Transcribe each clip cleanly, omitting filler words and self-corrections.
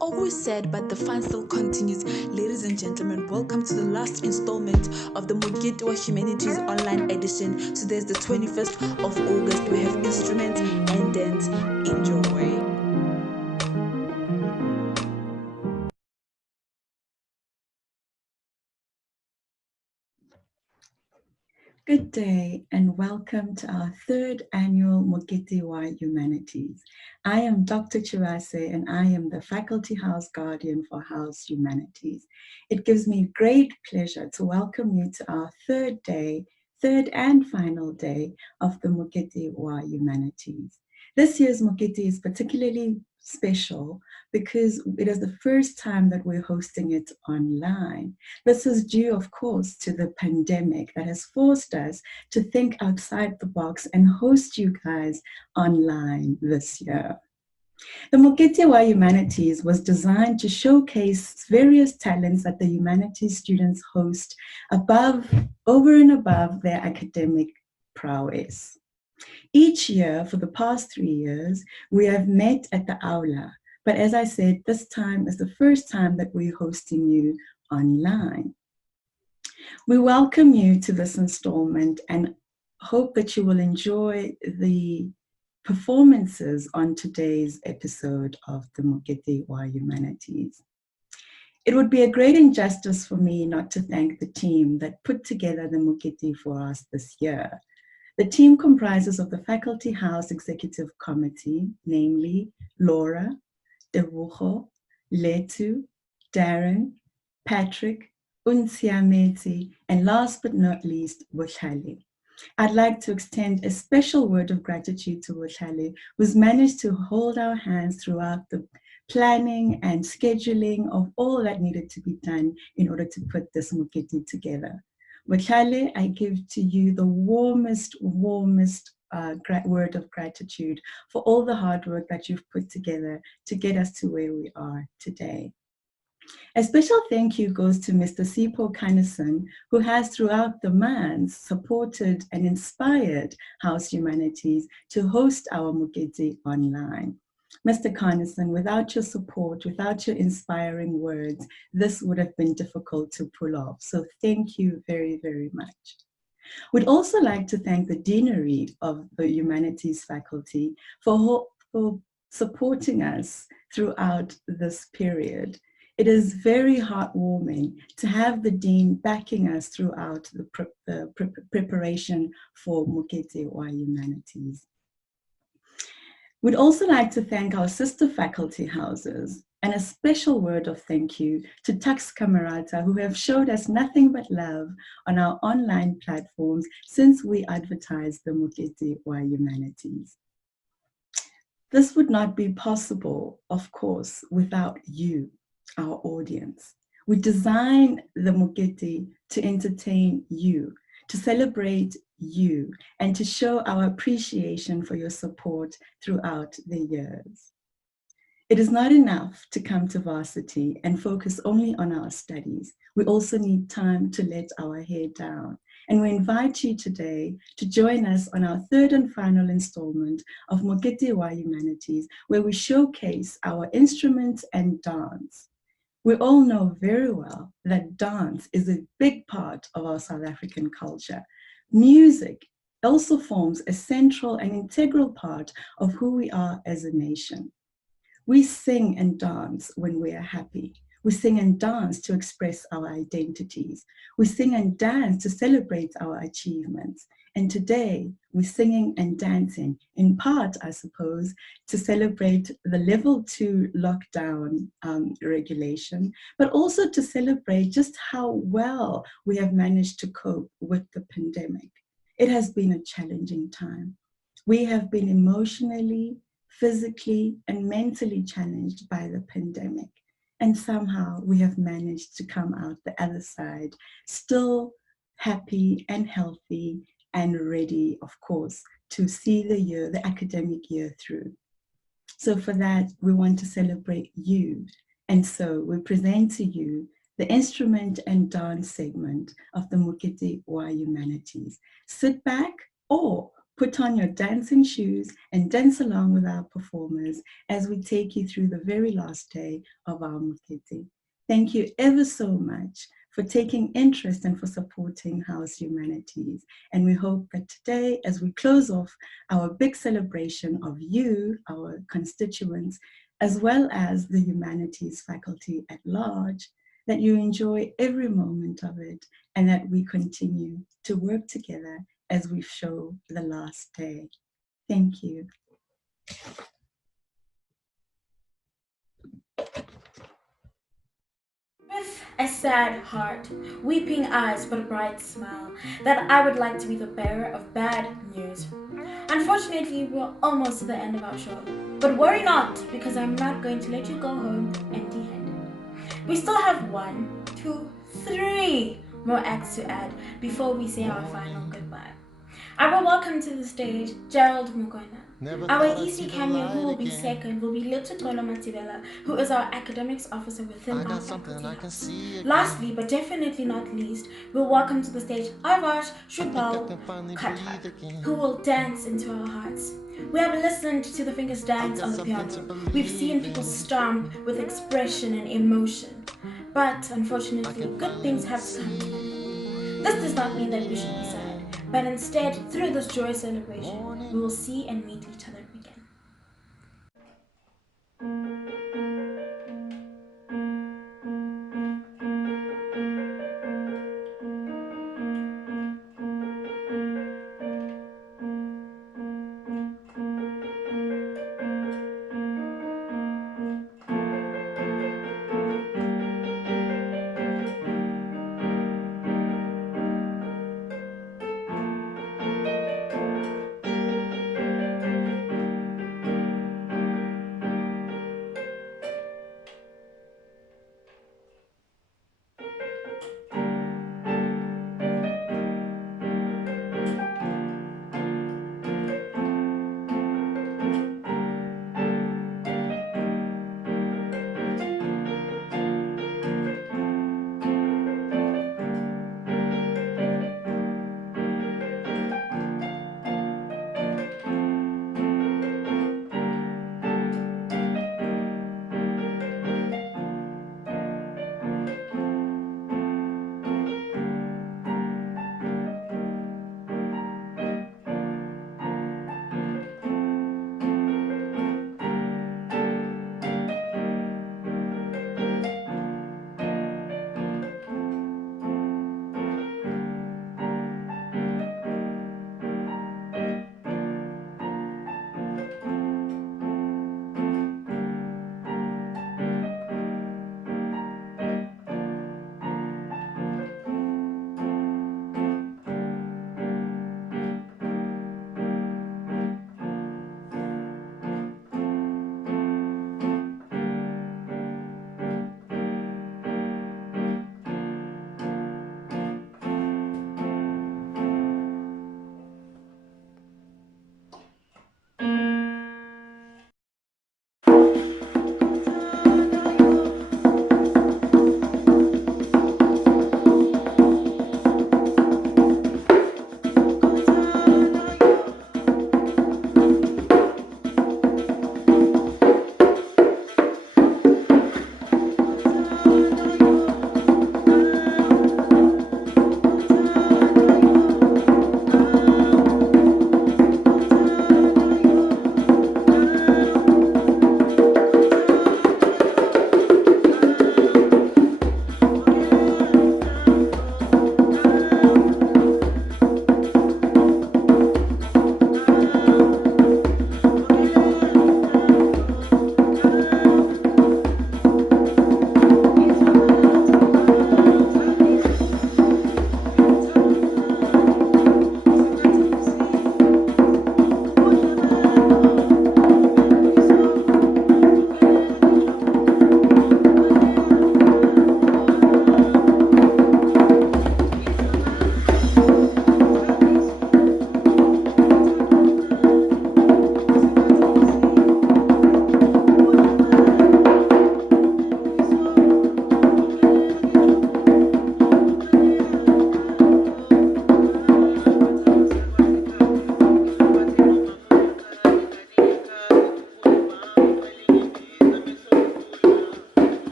always sad, but the fun still continues. Ladies and gentlemen, welcome to the last installment of the Mokete Humanities online edition. So there's the 21st of August. We have instruments and dance. Enjoy. Good day and welcome to our third annual Mokete Humanities. I am Dr. Chirase and I am the Faculty House Guardian for House Humanities. It gives me great pleasure to welcome you to our third and final day of the Mokete Humanities. This year's Mokete is particularly special because it is the first time that we're hosting it online. This is due, of course, to the pandemic that has forced us to think outside the box and host you guys online this year. The Mokete Humanities was designed to showcase various talents that the humanities students host over and above their academic prowess. Each year, for the past 3 years, we have met at the aula. But as I said, this time is the first time that we're hosting you online. We welcome you to this installment and hope that you will enjoy the performances on today's episode of the Mokete Humanities. It would be a great injustice for me not to thank the team that put together the Mokete for us this year. The team comprises of the Faculty House Executive Committee, namely Laura, Devujo, Letu, Darren, Patrick, Unsiameti, and last but not least, Boshali. I'd like to extend a special word of gratitude to Boshali, who's managed to hold our hands throughout the planning and scheduling of all that needed to be done in order to put this Mokete together. Boshali, I give to you the warmest word of gratitude for all the hard work that you've put together to get us to where we are today. A special thank you goes to Mr. Sipho Kannison, who has throughout the months supported and inspired House Humanities to host our Mokete online. Mr. Kannison, without your support, without your inspiring words, this would have been difficult to pull off. So thank you very, very much. We'd also like to thank the Deanery of the Humanities faculty for supporting us throughout this period. It is very heartwarming to have the Dean backing us throughout the preparation for Mokete Humanities. We'd also like to thank our sister faculty houses and a special word of thank you to Tux Camerata, who have showed us nothing but love on our online platforms since we advertised the Mokete Humanities. This would not be possible, of course, without you, our audience. We designed the Mokete to entertain you, to celebrate you, and to show our appreciation for your support throughout the years. It is not enough to come to varsity and focus only on our studies. We also need time to let our hair down. And we invite you today to join us on our third and final installment of Mokete Humanities, where we showcase our instruments and dance. We all know very well that dance is a big part of our South African culture. Music also forms a central and integral part of who we are as a nation. We sing and dance when we are happy. We sing and dance to express our identities. We sing and dance to celebrate our achievements. And today, we're singing and dancing, in part, I suppose, to celebrate the level 2 lockdown regulation, but also to celebrate just how well we have managed to cope with the pandemic. It has been a challenging time. We have been emotionally, physically, and mentally challenged by the pandemic. And somehow we have managed to come out the other side, still happy and healthy and ready, of course, to see the academic year through. So for that, we want to celebrate you. And so we present to you the instrument and dance segment of the Mokete Humanities. Sit back or Put on your dancing shoes and dance along with our performers as we take you through the very last day of our Mokete. Thank you ever so much for taking interest and for supporting House Humanities. And we hope that today, as we close off our big celebration of you, our constituents, as well as the humanities faculty at large, that you enjoy every moment of it and that we continue to work together as we show the last day. Thank you. With a sad heart, weeping eyes, but a bright smile, that I would like to be the bearer of bad news. Unfortunately, we're almost to the end of our show. But worry not, because I'm not going to let you go home empty handed. We still have one, two, three more acts to add before we say our final goodbye. I will welcome to the stage Gerald Mugwana. Our EC cameo who will be second will be Lututolo Matibela, who is our academics officer within our faculty house. Lastly, but definitely not least, we'll welcome to the stage Avash Shubal Katar, who will dance into our hearts. We have listened to the fingers dance on the piano. We've seen people stomp with expression and emotion. But unfortunately, good things have to come to an end. This does not mean that we should be sad, but instead, through this joyous celebration, we will see and meet each other again.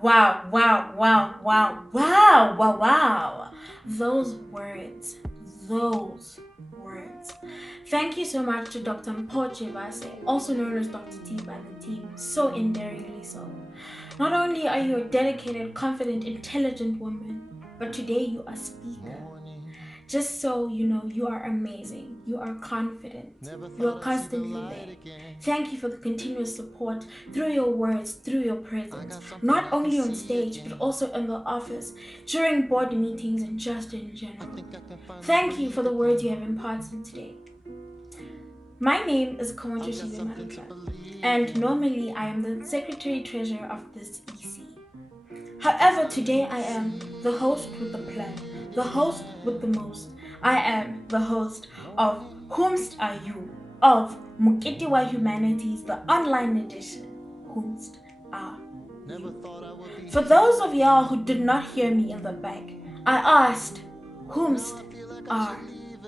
Wow, wow, wow, wow, wow, wow, wow. Those words, those words. Thank you so much to Dr. Mokete, also known as Dr. T by the team, so endearingly so. Not only are you a dedicated, confident, intelligent woman, but today you are speaker. Just so you know, you are amazing. You are confident. You are constantly there. Thank you for the continuous support through your words, through your presence, not only on stage, but also in the office, during board meetings, and just in general. Thank you for the words you have imparted today. My name is Komoto Shizemalika, and normally I am the Secretary Treasurer of this EC. However, today I am the host with the plan, the host with the most. I am the host of Whomst Are You? Of Mokete Humanities, the online edition. Whomst Are You? For those of y'all who did not hear me in the back, I asked, Whomst are you?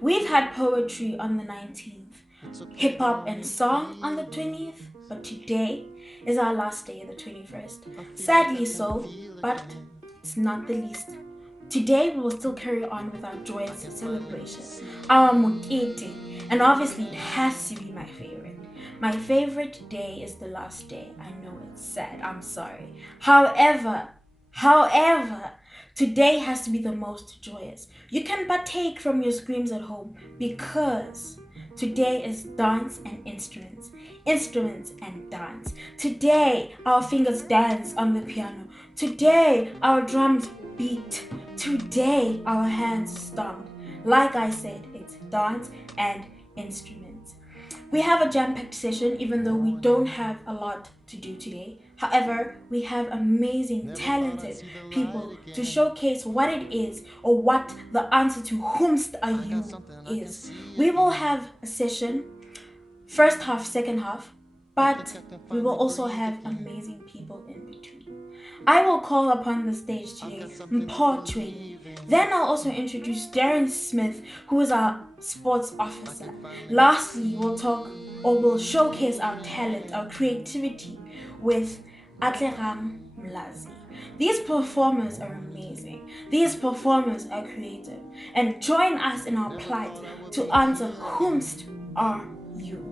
We've had poetry on the 19th, hip hop and song on the 20th, but today is our last day, the 21st. Sadly so, but it's not the least. Today we will still carry on with our joyous celebration, our Mokete, and obviously it has to be my favorite. My favorite day is the last day. I know it's sad, I'm sorry. However, today has to be the most joyous. You can partake from your screams at home because today is dance and instruments and dance. Today our fingers dance on the piano. Today our drums beat. Today our hands stomp. Like I said, it's dance and instruments. We have a jam-packed session even though we don't have a lot to do today. However, we have amazing, talented people to showcase what it is or what the answer to whomst are you is. We will have a session, first half, second half, but we will also have amazing people in between. I will call upon the stage today Mokete. Then I'll also introduce Darren Smith, who is our sports officer. Lastly, we'll showcase our talent, our creativity with Atleram Mlazi. These performers are amazing. These performers are creative. And join us in our plight to answer whomst are you?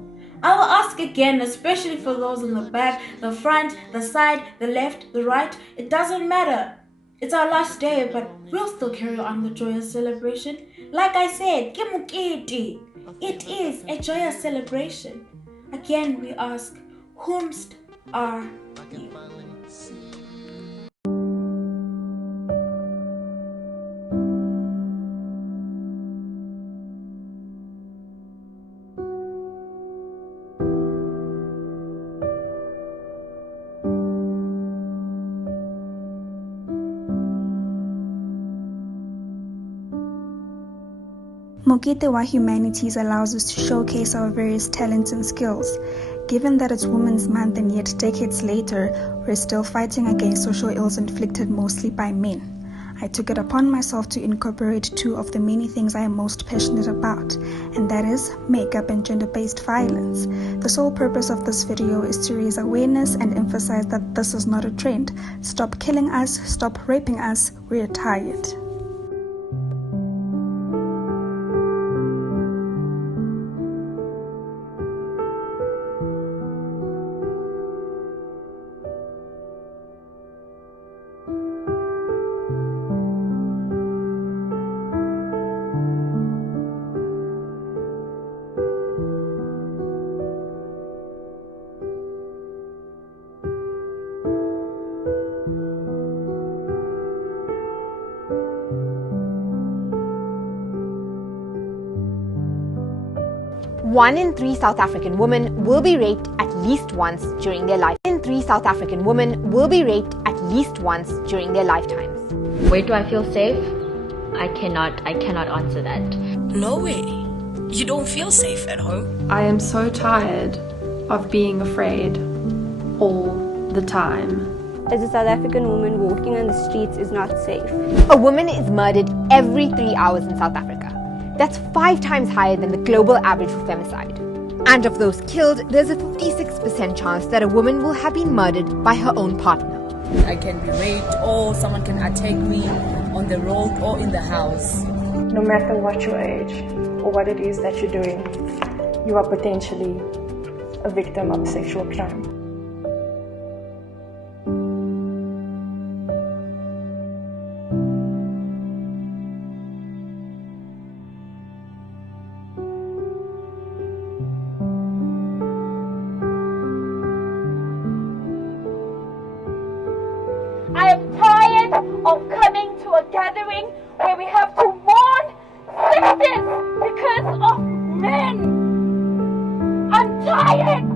I will ask again, especially for those in the back, the front, the side, the left, the right. It doesn't matter. It's our last day, but we'll still carry on the joyous celebration. Like I said, ke Mokete. It is a joyous celebration. Again, we ask, whomst are you? Mokete wa Humanities allows us to showcase our various talents and skills. Given that it's Women's Month and yet decades later, we're still fighting against social ills inflicted mostly by men. I took it upon myself to incorporate two of the many things I am most passionate about, and that is makeup and gender-based violence. The sole purpose of this video is to raise awareness and emphasize that this is not a trend. Stop killing us, stop raping us, we're tired. One in three South African women will be raped at least once during their life. 1 in 3 South African women will be raped at least once during their lifetimes. Where do I feel safe? I cannot answer that. No way. You don't feel safe at home. I am so tired of being afraid all the time. As a South African woman, walking on the streets is not safe. A woman is murdered every 3 hours in South Africa. That's 5 times higher than the global average for femicide. And of those killed, there's a 56% chance that a woman will have been murdered by her own partner. I can be raped, or someone can attack me on the road or in the house. No matter what your age or what it is that you're doing, you are potentially a victim of a sexual crime. I am tired of coming to a gathering where we have to mourn sisters because of men. I'm tired.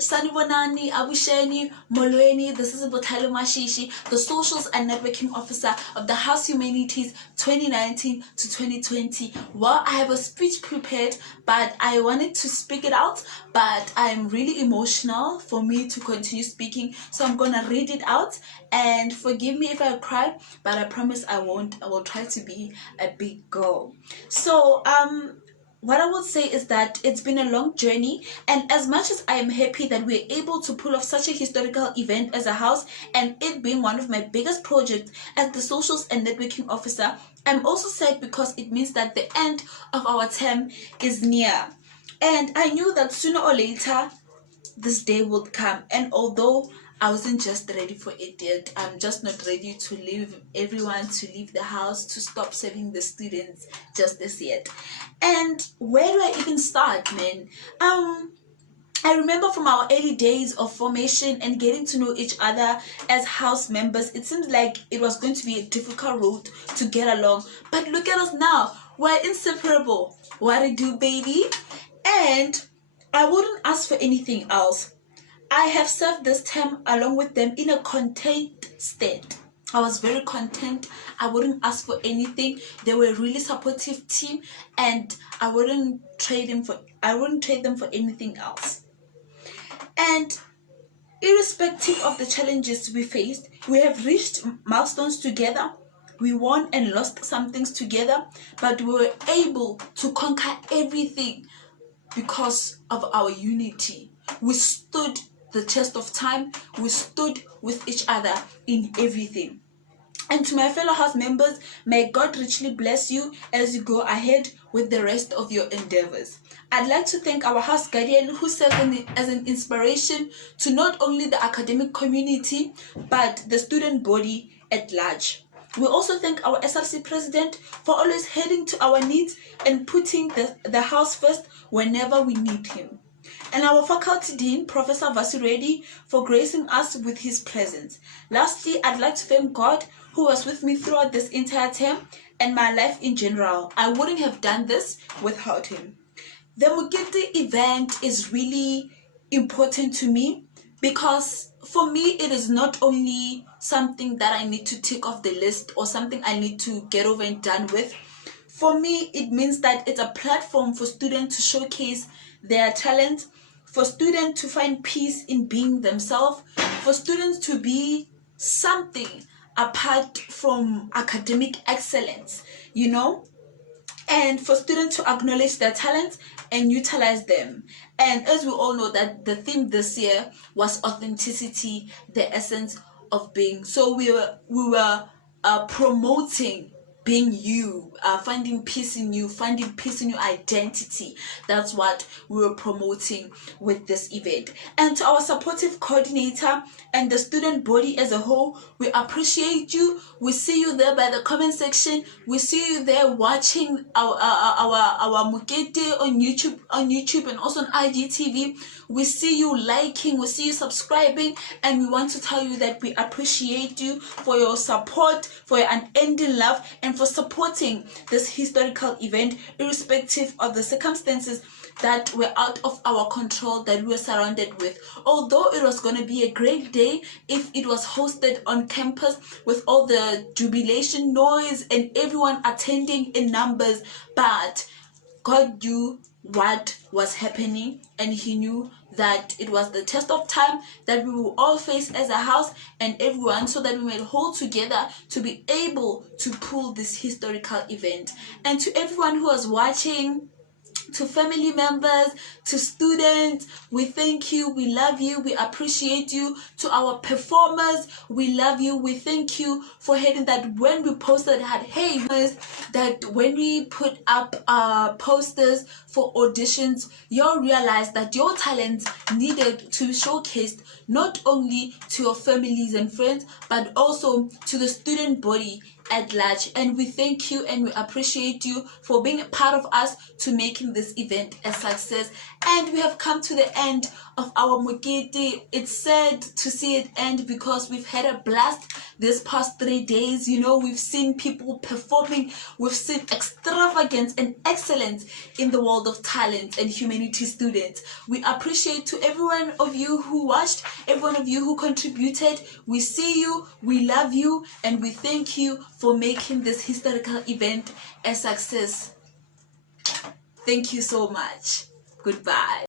Sanibonani, Abusheni, Molweni, this is Botalo Mashishi, the Socials and Networking Officer of the House Humanities 2019 to 2020. Well, I have a speech prepared, but I wanted to speak it out, but I'm really emotional for me to continue speaking, so I'm gonna read it out, and forgive me if I cry, but I promise I won't. I will try to be a big girl. So, what I would say is that it's been a long journey, and as much as I am happy that we're able to pull off such a historical event as a house, and it being one of my biggest projects as the Socials and Networking Officer, I'm also sad because it means that the end of our term is near. And I knew that sooner or later this day would come, and although I wasn't just ready for it yet, I'm just not ready to leave everyone to leave the house, to stop serving the students just as yet. And where do I even start, man? I remember from our early days of formation and getting to know each other as house members, it seemed like it was going to be a difficult road to get along. But look at us now. We're inseparable. What I do, baby? And I wouldn't ask for anything else. I have served this term along with them in a content state. I was very content. I wouldn't ask for anything. They were a really supportive team, and I wouldn't trade them for anything else. And irrespective of the challenges we faced, we have reached milestones together. We won and lost some things together, but we were able to conquer everything because of our unity. We stood the test of time. We stood with each other in everything. And to my fellow house members, may God richly bless you as you go ahead with the rest of your endeavors. I'd like to thank our house guardian who served as an inspiration to not only the academic community, but the student body at large. We also thank our SRC president for always heading to our needs and putting the house first whenever we need him. And our faculty dean, Professor Vasiredi, for gracing us with his presence. Lastly, I'd like to thank God who was with me throughout this entire term and my life in general. I wouldn't have done this without him. The Mokete event is really important to me because for me it is not only something that I need to tick off the list or something I need to get over and done with. For me, it means that it's a platform for students to showcase their talent, for students to find peace in being themselves, for students to be something apart from academic excellence, and for students to acknowledge their talents and utilize them. And as we all know, that the theme this year was authenticity, the essence of being. So we were promoting being you, finding peace in you, finding peace in your identity. That's what we were promoting with this event. And to our supportive coordinator and the student body as a whole, we appreciate you. We see you there by the comment section. We see you there watching our Mokete on YouTube and also on IGTV. We see you liking, we see you subscribing, and we want to tell you that we appreciate you for your support, for your unending love, and for supporting this historical event, irrespective of the circumstances that were out of our control that we were surrounded with. Although it was going to be a great day if it was hosted on campus with all the jubilation noise and everyone attending in numbers, but God knew what was happening, and he knew that it was the test of time that we will all face as a house and everyone, so that we may hold together to be able to pull this historical event. And to everyone who was watching, to family members, to students, we thank you, we love you, we appreciate you. To our performers, we love you, we thank you for heading that when we posted that when we put up posters for auditions, you'll realize that your talents needed to be showcased not only to your families and friends, but also to the student body at large. And we thank you and we appreciate you for being a part of us to making this event a success. And we have come to the end of our Mokete. It's sad to see it end because we've had a blast this past 3 days. You know, we've seen people performing, we've seen extravagance and excellence in the world of talent and humanities students. We appreciate to everyone of you who watched, everyone of you who contributed. We see you, we love you, and we thank you for making this historical event a success. Thank you so much. Goodbye.